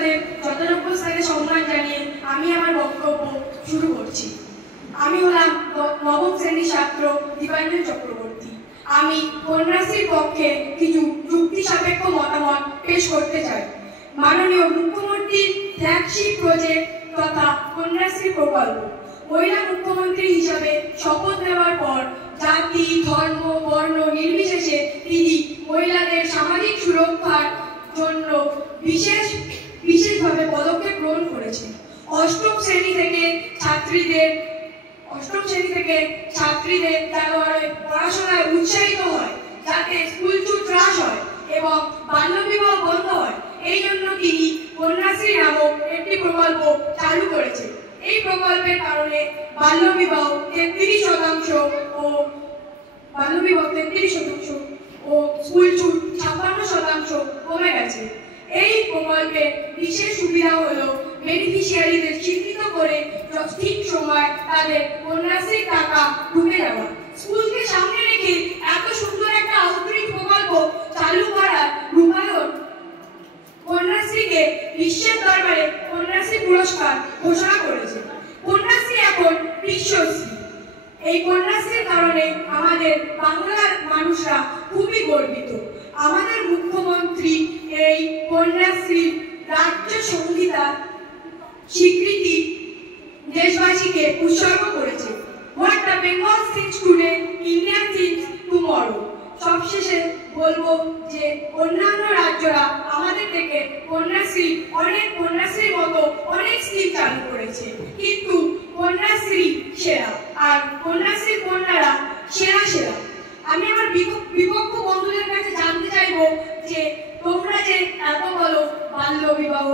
তাদের যথাযোগ্য স্থানে সম্মান জানিয়ে আমি আমার বক্তব্য শুরু করছি। আমি হলাম নবম শ্রেণীর ছাত্র দীপাঞ্জন চক্রবর্তী। আমি কন্যাশ্রীর পক্ষে কিছু যুক্তি সাপেক্ষ মতামত পেশ করতে চাই। মাননীয় মুখ্যমন্ত্রীর ফ্ল্যাগশিপ প্রজেক্ট তথা কন্যাশ্রী প্রকল্প, মহিলা মুখ্যমন্ত্রী হিসাবে শপথ নেওয়ার পর জাতি, ধর্ম, বর্ণ নির্বিশেষে তিনি মহিলাদের সামাজিক সুরক্ষার জন্য বিশেষভাবে পদক্ষেপ গ্রহণ করেছেন। অষ্টম শ্রেণী থেকে ছাত্রীদের যাতে পড়াশোনায় উৎসাহিত হয়, যাতে স্কুল ছুট হ্রাস হয় এবং বাল্যবিবাহ বন্ধ হয়, এই জন্য তিনি কন্যাশ্রী নামক একটি প্রকল্প চালু করেছেন। এই প্রকল্পের কারণে বাল্যবিবাহ 33% ও স্কুল ছুট 56% কমে গেছে। এই প্রকল্পের বিশেষ সুবিধা হলো বেনিফিশিয়ারিদের চিহ্নিত করে ঠিক সময় তাদের কন্যাশ্রীর টাকা ঢুকে যাওয়া। স্কুলকে সামনে রেখে এত সুন্দর একটা আউটরিচ প্রকল্প চালু করার রূপায়ণ কন্যাশ্রীকে বিশ্বের দরবারে কন্যাশ্রী পুরস্কার ঘোষণা করেছে। কন্যাশ্রী এখন বিশ্বশ্রী। এই কন্যাশ্রীর কারণে আমাদের বাংলার মানুষরা খুবই গর্বিত। আমাদের মুখ্যমন্ত্রী এই কন্যাশ্রী রাজ্য সংহিতার স্বীকৃতি দেশবাসীকে উৎসর্গ করেছে। What the Bengal thinks today, India thinks tomorrow. সবশেষে বলবো যে অন্যান্য রাজ্যরা আমাদের থেকে কন্যাশ্রীর মতো অনেক স্কিম চালু করেছে, কিন্তু কন্যাশ্রী সেরা, আর কন্যাশ্রীর কন্যারা সেরা। আমি আমার বিপক্ষ বন্ধুদের কাছে জানতে চাইবো যে তোমরা যে এত বলো বাল্য বিবাহ,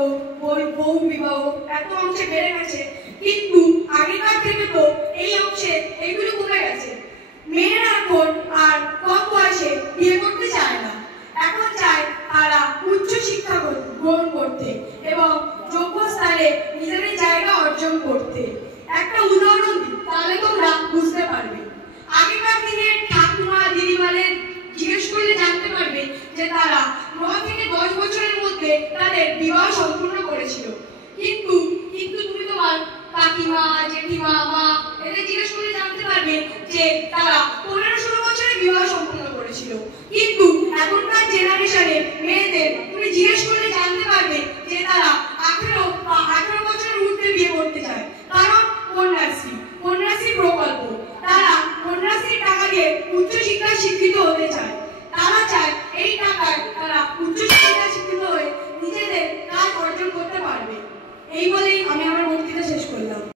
বহু বিবাহ এত অংশে বেড়ে গেছে, কিন্তু আগেকার থেকে তো এই অংশে এগুলো কমে গেছে। মেয়েরা এখন আর কম বয়সে বিয়ে করতে চায় না, এখন চায় তারা উচ্চ শিক্ষা গ্রহণ করতে এবং যোগ্য স্থানে নিজেদের জায়গা অর্জন করতে। একটা উদাহরণ দিই, তাহলে তোমরা বুঝতে পারবে। আগেকার দিনে ঠাকুমা দিদিমাদের জিজ্ঞেস করলে জানতে পারবে যে তারা 9 থেকে 10 বছরের মধ্যে তাদের বিবাহ সম্পূর্ণ করেছিল, কিন্তু তুমি তোমার কাকিমা, জেঠিমা, মা এদের জিজ্ঞেস করলে জানতে পারবে যে তারা 15-16 বছরে বিবাহ সম্পূর্ণ করেছিল। কিন্তু এখনকার জেনারেশনে মেয়েদের তুমি জিজ্ঞেস করলে জানতে পারবে যে তারা 18 বছরের ঊর্ধ্বে বিয়ে করতে চায়, কারণ কন্যাশ্রী প্রকল্প। তারা কন্যাশ্রীর টাকা দিয়ে উচ্চশিক্ষায় শিক্ষিত হতে চায়। তারা চায় এই টাকায় তারা উচ্চশিক্ষায় শিক্ষিত হয়ে নিজেদের কাজ অর্জন করতে পারবে। এই বলে